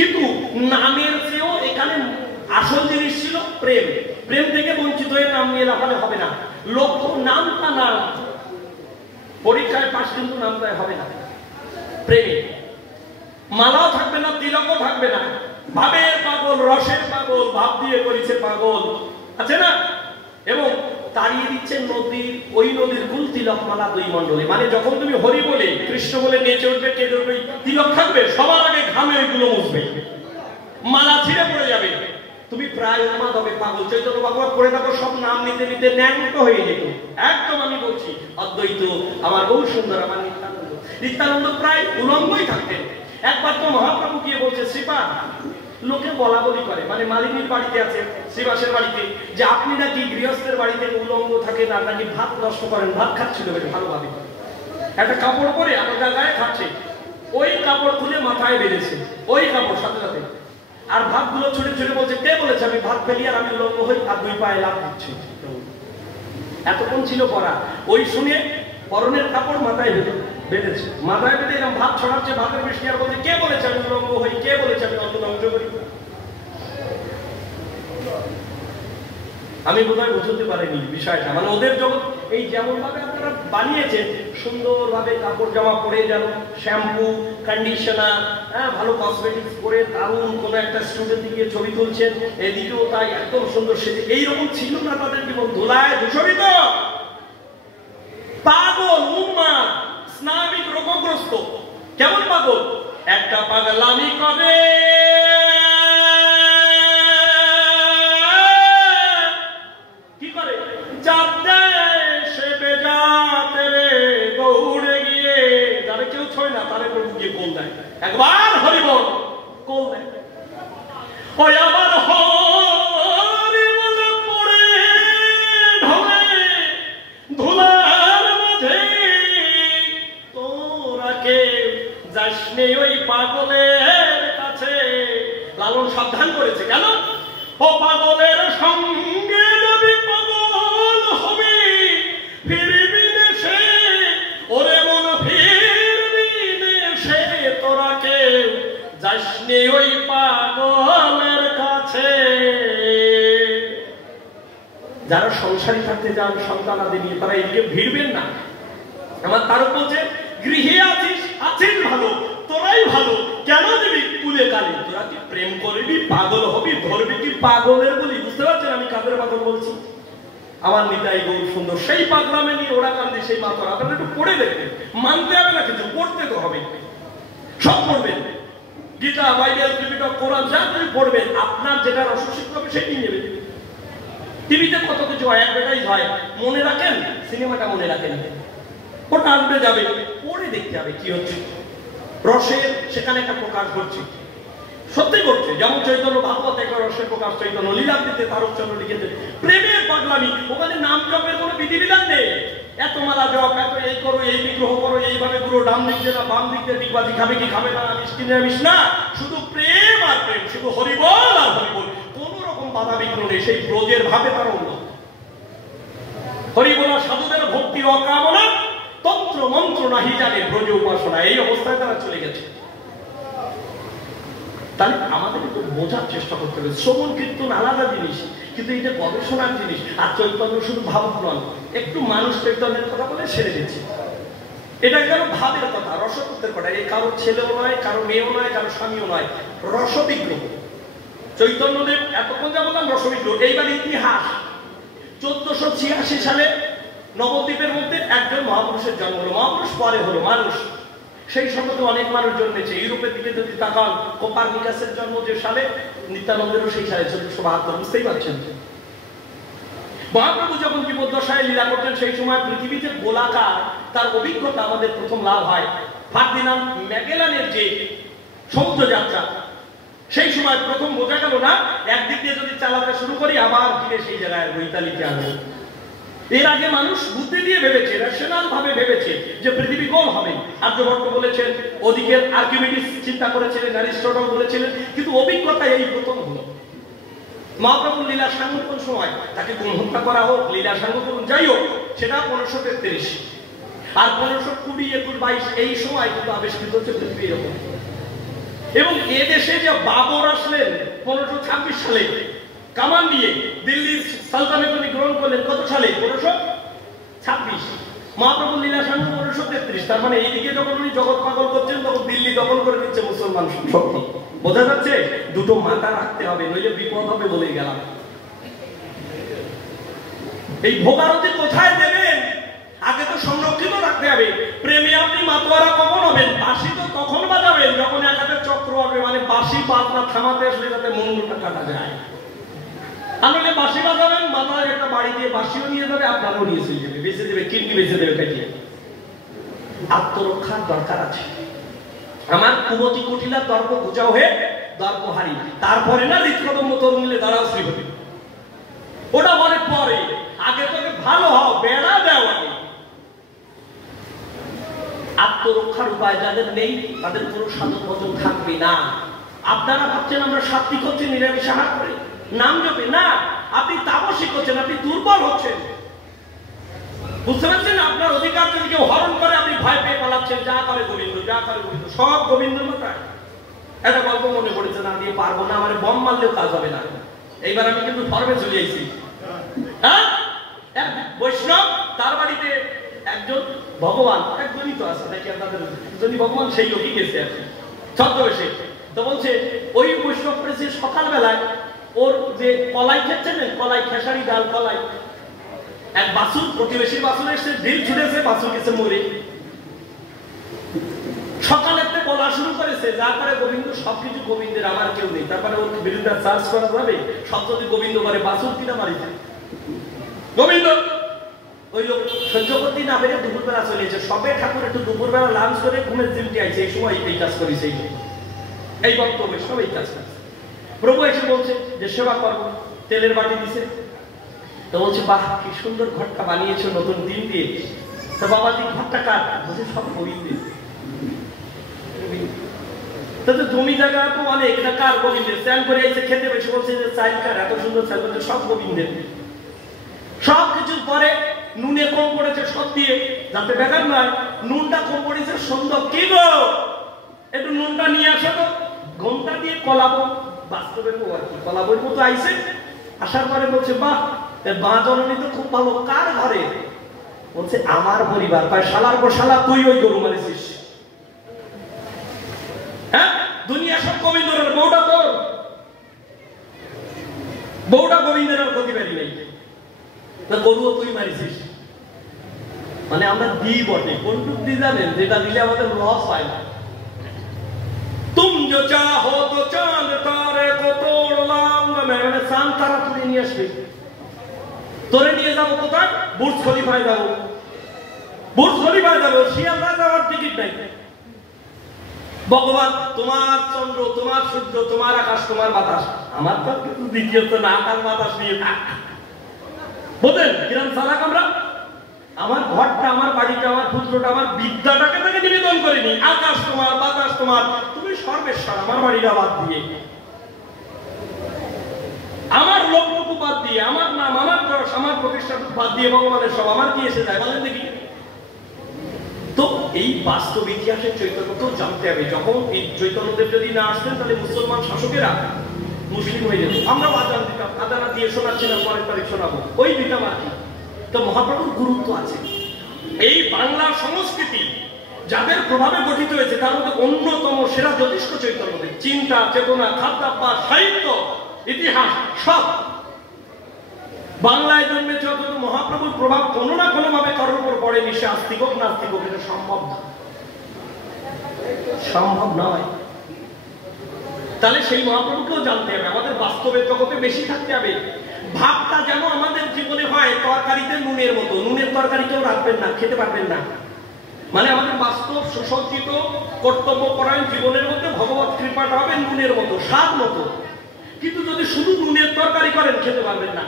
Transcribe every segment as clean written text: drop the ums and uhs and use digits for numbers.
কিন্তু নামের চেয়েও এখানে আসল জিনিস ছিল প্রেম। প্রেম থেকে বঞ্চিত হয়ে নাম নিয়ে লাফালে হবে না। লক্ষ্য নামটা নাম, পরীক্ষায় পাশ কিন্তু নামটাই হবে না। প্রেমে মালাও থাকবে না, তিলকও থাকবে না। ভাবের পাগল, রসের পাগল, ভাব দিয়ে করেছে পাগল, আছে না? এবং তাড়িয়ে দিচ্ছে নদীর, ওই নদীর কুল তিলক মালা দুই মণ্ডলে। মানে যখন তুমি হরি বলে কৃষ্ণ বলে নেচে উঠবে, কেঁদে উঠবে, তিলক থাকবে, সবার আগে ঘামে ওইগুলো মুছবে, মালা ছিঁড়ে পড়ে যাবে, তুমি প্রায় উন্মাদ হবে, পাগল। চৈতন্য ভগবত পড়ে থাকো, সব নাম নিতে নিতে ন্যাংট হয়ে যেত। একদম আমি বলছি, অদ্বৈত আমার বহু সুন্দর, আমার নিত্যানন্দ, নিত্যানন্দ প্রায় উলঙ্গই থাকতেন। একবার তো মহাপ্রভু গিয়ে বলছে, শ্রীপা, লোকে বলা বলি করে, মানে মালিনীর বাড়িতে আছে, শ্রীবাসের বাড়িতে, যে আপনি নাকি গৃহস্থের বাড়িতে উলঙ্গ থাকেন আর নাকি ভাত নষ্ট করেন। ভাত খাচ্ছিল বেশ ভালোভাবে, একটা কাপড় পরে আলাদা গায়ে খাচ্ছে, ওই কাপড় খুলে মাথায় বেঁধেছে, ওই কাপড় সাথে সাথে, আর ভাতগুলো ছুটে ছুটে বলছে, কে বলেছে আমি ভাত ফেলি আর আমি উলঙ্গ হই, আর দুই পায়ে লাফ দিচ্ছি। এতক্ষণ ছিল পরা, ওই শুনে পরনের কাপড় মাথায় বেঁধেছে, মাথায় বেঁধে এরকম ভাত ছড়াচ্ছে, ভাতের বৃষ্টি, আর বলছে, কে বলেছে আমি উলঙ্গ হই, কে বলেছে আমি অন্ত ধ্বংস করি। আমি বোধহয় বুঝতে পারিনি বিষয়টা, মানে ওদের জগৎ এই যেমন ভাবে আপনারা বানিয়েছেন, সুন্দরভাবে কাপড় জামা পরে, যেন শ্যাম্পু, কন্ডিশনার, ভালো কসমেটিক্স পরে দারুণ কোনো একটা স্টুডেন্ট দিকে ছবি তুলছেন, এদিকেও তাই একদম সুন্দর সেজে, এইরকম ছিল না তাদের জীবন। ধুলায় দূষরিত, পাগল, উন্মাদ, স্নাবিক রোগগ্রস্ত। কেমন পাগল? একটা পাগলামি করে, কি করে? যাতে সে বেজাতে রে দৌড়ে গিয়ে, যারা কেউ ছয় না তারে প্রভু গিয়ে কোল দেয়, একবার হরি বল, কোল দেয়। ওই আবার হরি বলে পড়ে ঢলে ধুলার মাঝে, তোরা কে যাসনি ওই পাগলের কাছে। লালন সাবধান করেছে, কেন? ও পাগলের সঙ্গে যদি পাগল হবি, ফিরবি না সে, ওরে মন ফিরবি না সে, তোরা কে যাসনি ওই পাগলের কাছে। যারা সংসারী থাকতে যান, সন্তানাদি নিয়ে, তারা এদিকে ভিড়বেন না। আমার তার বলছে, গৃহে আছিস, আছিস ভালো, তোরাই ভালো, কেন দিবি কুলে কালি? তোরা কি প্রেম করবি, পাগল হবি, ধরবি কি পাগলের বলি? বুঝতে পারছেন আমি কাদের পাগল বলছি? আমার নিতাই গৌর সুন্দর, সেই পাগলামে নিয়ে ওরা কান্দে, সেই মাথা। আপনারা একটু পড়ে দেখবেন, মানতে হবে না কিছু, পড়তে তো হবে, সব পড়বেন। গীতা, বাইবেল, ত্রিপিটক, কোরআন যা আপনি পড়বেন, আপনার যেটা রসশিক্ষা হবে সেটি নেবেন। টিভিতে কত কিছু হয়, অ্যাডভার্টাইজ হয়, মনে রাখেন, সিনেমাটা মনে রাখেন, ওটা আসবে যাবে, পড়ে দেখতে হবে কি হচ্ছে। রসের সেখানে একটা প্রকাশ ঘটছে, সত্যি করছে। যেমন চৈতন্য ভাগবত একটা রসের প্রকাশ, চৈতন্য লীলাবৃত্তে তারকচন্দ্র লিখেছে, প্রেমের পাগলামি। ওখানে নাম জপের কোনো বিধিবিধান নেই, এত মালা জপ, এত এই করো, এই বিগ্রহ করো, এইভাবে গুরু ডান দিক দিয়ে না বাম দিক দিয়ে, ডিগবাজি খাবে কি খাবে না, আমিষ কি নিরামিষ না, শুধু প্রেম আর প্রেম, শুধু হরিবল আর হরিবল, কোন রকম বাধা বিঘ্ন নেই। সেই ব্রজের ভাবে তারা উন্নত। হরিবল সাধুদের ভক্তি অকামনা, তন্ত্র মন্ত্র নাহি জানে ব্রজ উপাসনা, এই অবস্থায় তারা চলে গেছে। তাহলে আমাদের একটু বোঝার চেষ্টা করতে হবে, শ্রবণ কীর্তন আলাদা জিনিস, কিন্তু এটা গবেষণার জিনিস। আর চৈতন্য শুধু ভাবক নয়, একটু মানুষ চৈতন্যের কথা বলে সেরে দিচ্ছে, এটা কেন ভাবের কথা, রসতত্ত্বের কথা। এই কারো ছেলেও নয়, কারো মেয়েও নয়, কারো স্বামীও নয়, রসবিগ্রহ। চৈতন্যদেব এতক্ষণ যা বললাম রসবিগ্রহ। এইবার ইতিহাস, 1486 সালে নবদ্বীপের মধ্যে একজন মহাপুরুষের জন্ম হলো। মহাপুরুষ পরে হলো মানুষ, সেই সময় তো অনেক মানুষ জন্মেছে। ইউরোপের দিকে যদি তাকান, কোপারনিকাসের জন্ম যে সালে, নিত্যানন্দেরও সেই সালে 1472, বুঝতেই পারছেন। মহাপ্রভু যখন জীবদ্দশায় লীলা করতেন, সেই সময় পৃথিবীতে গোলাকার তার অভিজ্ঞতা আমাদের প্রথম লাভ হয়। ফার্দিনান্দ ম্যাগেলানের যে সমুদ্র যাত্রা, সেই সময় প্রথম বোঝা গেল না, একদিক দিয়ে যদি চালাতে শুরু করি আবার ফিরে সেই জায়গায় ইতালিতে আসবে। এর আগে মানুষ বুদ্ধি দিয়ে ভেবেছে, রেশনাল ভাবে ভেবেছে যে পৃথিবী গোল হবে। আর্যভট্ট বলেছেন, ওদিকের আর্কিমিডিস চিন্তা করেছিলেন, অ্যারিস্টটল বলেছিলেন, কিন্তু অভিজ্ঞতা এই প্রথম হলো। মহাপ্রভুর লীলা সাঙ্গোপন সময়, তাকে গুম হত্যা করা হোক, লীলা সাঙ্গোপন যাই হোক, সেটা 1533, আর 1520, 21, 22 এই সময় কিন্তু আবিষ্কৃত হচ্ছে পৃথিবী এরকম। এবং এদেশে যে বাবর আসলেন 1526 সালে কামান নিয়ে দিল্লির সালতানেত উনি গ্রহণ করলেন কত সালে? 1526। মহাপ্রভু লীলা সাঙ্গ 1533। তার মানে এইদিকে যখন উনি জগৎ পাগল করছেন তখন দিল্লি দখল করে দিচ্ছে মুসলমান শক্তি। বোঝা যাচ্ছে? দুটো মাথা রাখতে হবে, নইলে বিপদ হবে বলেই গেলাম। এই ভোগারতি কোথায় দেবেন? আগে তো সংরক্ষিত রাখতে হবে। প্রেমে আপনি মাতোয়ারা কখন হবেন? বাঁশি তো তখন বাজাবেন যখন এক হাতে চক্র হবে, মানে বাঁশি বাজনা থামাতে আসলে যাতে মঙ্গলটা কাটা যায়। তাহলে বাঁশি বাজাবেন, মাথায় একটা বাড়ি দিয়ে বাঁশিও নিয়ে যাবে, আপনারও নিয়ে চলে যাবে, বেঁচে দেবে, কিডনি বেঁচে দেবে কাটিয়ে। আত্মরক্ষার দরকার আছে। আমার কুমতি কুটিলা তর্ক ঘুচাও হে দর্পহারি, তারপরে না হৃদকদম্ব তরুণীলে দাঁড়াও শ্রীপতি। ওটা বলে পরে, আগে তোকে ভালো হও, বেড়া দেও আগে। আত্মরক্ষার উপায় যাদের নেই তাদের কোনো সাধক ভজন থাকবে না। আপনারা ভাবছেন আমরা সাত্বিক হচ্ছি নিরামিষ আহার করে, নাম জপে না, আপনি তাপসিক হচ্ছেন, আপনি দুর্বল হচ্ছেন। বুঝতে পারছেন? আপনার অধিকার যদি কেউ হরণ করে আপনি ভয় পেয়ে পালাচ্ছেন, যা করে গোবিন্দ, যা করে গোবিন্দ, সব গোবিন্দের মাথায়। একটা গল্প মনে পড়েছে, না দিয়ে পারবো না, আমার বম মারলেও কাজ হবে না। এইবার আমি কিন্তু ফর্মে চলে আইছি। হ্যাঁ, এক বৈষ্ণব, তার বাড়িতে একজন ভগবান, একজনই তো আছে নাকি আপনাদের, একজনই ভগবান, সেই লোকই গেছে আর কি, ছদ্মবেশে। তো বলছে ওই বৈষ্ণব করেছে সকালবেলায় ওর যে কলাই খেচ্ছেন, কলাই, খেসারি ডাল কলাই, এক বাসুর, প্রতিবেশীর বাসুর এসে ঢিল ছুটেছে, বাসুর গেছে মরে। সকালে বলা শুরু করেছে, যা করে গোবিন্দ, সবকিছু গোবিন্দের, আমার কেউ নেই। তারপরে ওর বিরুদ্ধে চার্জ করা যাবে, সব যদি গোবিন্দ করে, বাসুর কিনা মারিছে গোবিন্দ। ওই লোক সহ্য করতে না পেরে দুপুরবেলা চলে এসেছে। সবে ঠাকুর একটু দুপুরবেলা লাঞ্চ করে ঘুমের জিমটি আইছে, এই সময় এই কাজ করেছে, এই বক্তব্য সব এই কাজ করছে। প্রভু এসে বলছে যে সেবা করবো, তেলের বাটি দিছে। তো বলছে, বাহ কি সুন্দর ঘরটা বানিয়েছো নতুন দিন দিয়ে। তো বাবাজি ঘরটা কার? বলছে সব গোবিন্দের। তো জমি জায়গা তো অনেক, এটা কার? গোবিন্দের। স্নান করে এসে খেতে বসে বলছে যে চাইল কার? এত সুন্দর চাইল। বলছে সব গোবিন্দের। সব কিছুর পরে নুনে কম পড়েছে সব দিয়ে, যাতে বেকার নয়, নুনটা কম পড়েছে সুন্দর। কি গো, একটু নুনটা নিয়ে আসো তো, ঘন্টা দিয়ে কলাবো। বাস্তবে আর কি কলাবই মতো আইসে। আসার পরে বলছে, বাহ মা জননী তো খুব ভালো। কার ঘরে? বলছে আমার পরিবার। কয় শালার পর শালা, তুই ওই গরু মারেছিস। হ্যাঁ, দুনিয়া সব গোবিন্দের, বউটা তোর, বউটা গোবিন্দের আর ক্ষতি পারি নাই, গরুও তুই মারিছিস। মানে আমরা দিই বটে, কোনটুক দি জানেন? যেটা দিলে আমাদের লস হয় না। তুম जो चाहो तो चांद तारे को तोड़ लाऊंगा मैं, মানে চাঁদ তারা তুলে নিয়ে আসবে। তোরে নিয়ে যাবো কোথায়? বুর্জ খলিফায় যাবো। বুর্জ খলিফায় যাবো, শিয়ালদা যাওয়ার টিকিট নাই। ভগবান তোমার চন্দ্র, তোমার সূর্য, তোমার আকাশ, তোমার বাতাস, আমার তো কিন্তু দ্বিতীয়ত না, আকাশ বাতাস নিয়ে থাক। বলেন কিরম চালাক আমরা। আমার ঘরটা, আমার বাড়িটা, আমার পুত্রটা, আমার বিদ্যাটাকে তাকে নিবেদন করিনি। আকাশ তোমার, বাতাস তোমার, তুমি সর্বেশ্বর। আমার বাড়িটা বাদ দিয়ে, আমার লোকটুকু বাদ দিয়ে, আমার নাম, আমার যশ, আমার প্রতিষ্ঠাটুকু বাদ দিয়ে ভগবানের সব আমার কি এসে যায় বলেন দেখি? তো এই বাস্তব ইতিহাসের চৈতন্য তো জানতে হবে। যখন এই চৈতন্যদেব যদি না আসতেন তাহলে মুসলমান শাসকেরা মুসলিম হয়ে যেত। আমরাও আজান দিতাম, আজানা দিয়ে শোনাচ্ছিলাম, পরের তারিখ শোনাবো, ওই দিতাম আর কি। তো মহাপ্রভুর গুরুত্ব আছে। এই বাংলার সংস্কৃতি যাদের প্রভাবে গঠিত হয়েছে তার মধ্যে অন্যতম সেরা জ্যোতিষ্ক চৈতন্যদেব। চিন্তা, চেতনা, খাদ্যাভ্যাস, সাহিত্য, ইতিহাস সব বাংলায় জন্মেছে। অথচ মহাপ্রভুর প্রভাব কোনো না কোনো ভাবে কারোর উপর পড়েনি। সে আস্তিক হোক নাস্তিক হোক, এটা সম্ভব না, সম্ভব নয়। তাহলে সেই মহাপ্রভুকেও জানতে হবে, আমাদের বাস্তবের জগতে বেশি থাকতে হবে। ভাবটা যেন আমাদের জীবনে হয় তরকারিতে নুনের মতো। নুনের তরকারি কেউ রাখবেন না, খেতে পারবেন না। মানে আমাদের বাস্তব সুসজ্জিত কর্তব্যপরায়ণ জীবনের মধ্যে ভগবত কৃপাটা হবে নুনের মতো, স্বাদ মতো। কিন্তু যদি শুধু নুনের তরকারি করেন খেতে পারবেন না।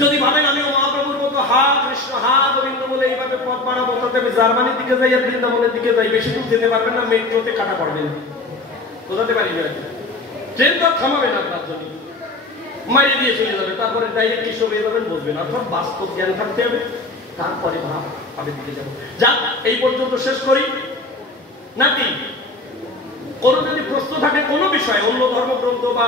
যদি ভাবেন আমিও মহাপ্রভুর মতো হা কৃষ্ণ, হা গোবিন্দ বলে এইভাবে পথ বাড়াবো, তাতে আমি জার্মানির দিকে যাই আর বৃন্দাবনের দিকে যাই, বেশি দূর যেতে পারবেন না, মেট্রোতে কাটা পড়বেন, বোঝাতে পারি না। ট্রেন তো থামাবে না, আপনার জন্য মারিয়ে দিয়ে চলে যাবে, তারপরে ডাইরেক্ট কৃষ্ণ হয়ে যাবেন, বসবেন। অর্থাৎ বাস্তব জ্ঞান থাকতে হবে, তারপরে ভাব ভাবের দিকে যাবো। যাক, এই পর্যন্ত শেষ করি নাকি? কোনো যদি প্রশ্ন থাকে কোনো বিষয়ে, অন্য ধর্মগ্রন্থ বা